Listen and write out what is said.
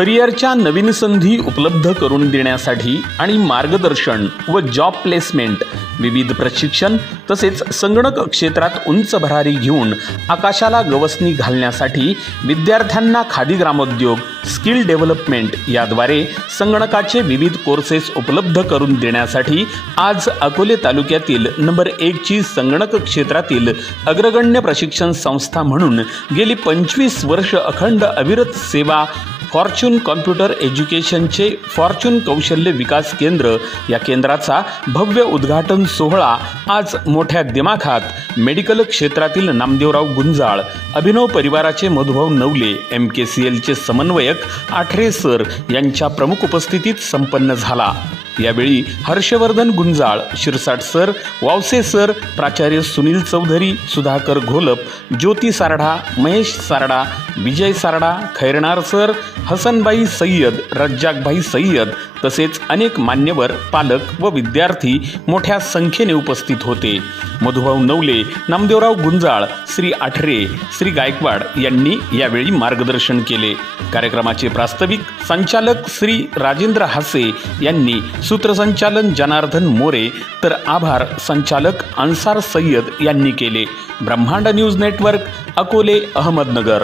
करिअरच्या नवीन संधी उपलब्ध करून देण्यासाठी आणि मार्गदर्शन व जॉब प्लेसमेंट, विविध प्रशिक्षण तसेच संगणक क्षेत्रात उंच भरारी घेऊन आकाशाला गवसणी घालण्यासाठी विद्यार्थ्यांना खादी ग्रामोद्योग स्किल डेव्हलपमेंट याद्वारे संगणकाचे विविध कोर्सेस उपलब्ध करून देण्यासाठी आज अकोले तालुक्यातील नंबर 1 ची संगणक क्षेत्रातील अग्रगण्य प्रशिक्षण संस्था म्हणून गेली 25 वर्ष अखंड अविरत सेवा फॉर्च्यून कॉम्प्युटर एज्युकेशनचे फॉर्च्यून कौशल्य विकास केंद्र या केंद्राचा भव्य उद्घाटन सोहळा आज मोठ्या दिमाखात मेडिकल क्षेत्रातील नामदेवराव गुंजाळ, अभिनव परिवाराचे मधुभाऊ नवले, MKCLचे समन्वयक आठरे सर यांच्या प्रमुख उपस्थितीत संपन्न झाला। यावेळी हर्षवर्धन गुंजाळ, शिरसाट सर, वावसे सर, प्राचार्य सुनील चौधरी, सुधाकर घोलप, ज्योती सारडा, महेश सारडा, विजय सारडा, खैरनार सर, हसनबाई सय्यद, रज्जाकभाई सय्यद तसेच अनेक मान्यवर, पालक व विद्यार्थी मोठ्या संख्येने उपस्थित होते। मधुभाऊ नवले, नामदेवराव गुंजाळ, श्री आठरे, श्री गायकवाड यांनी यावेळी मार्गदर्शन केले। कार्यक्रमाचे प्रास्ताविक संचालक श्री राजेंद्र हासे यांनी सूत्रसंचालन जनार्दन मोरे तर आभार संचालक अन्सार सय्यद यांनी केले। ब्रह्मांड न्यूज नेटवर्क, अकोले, अहमदनगर।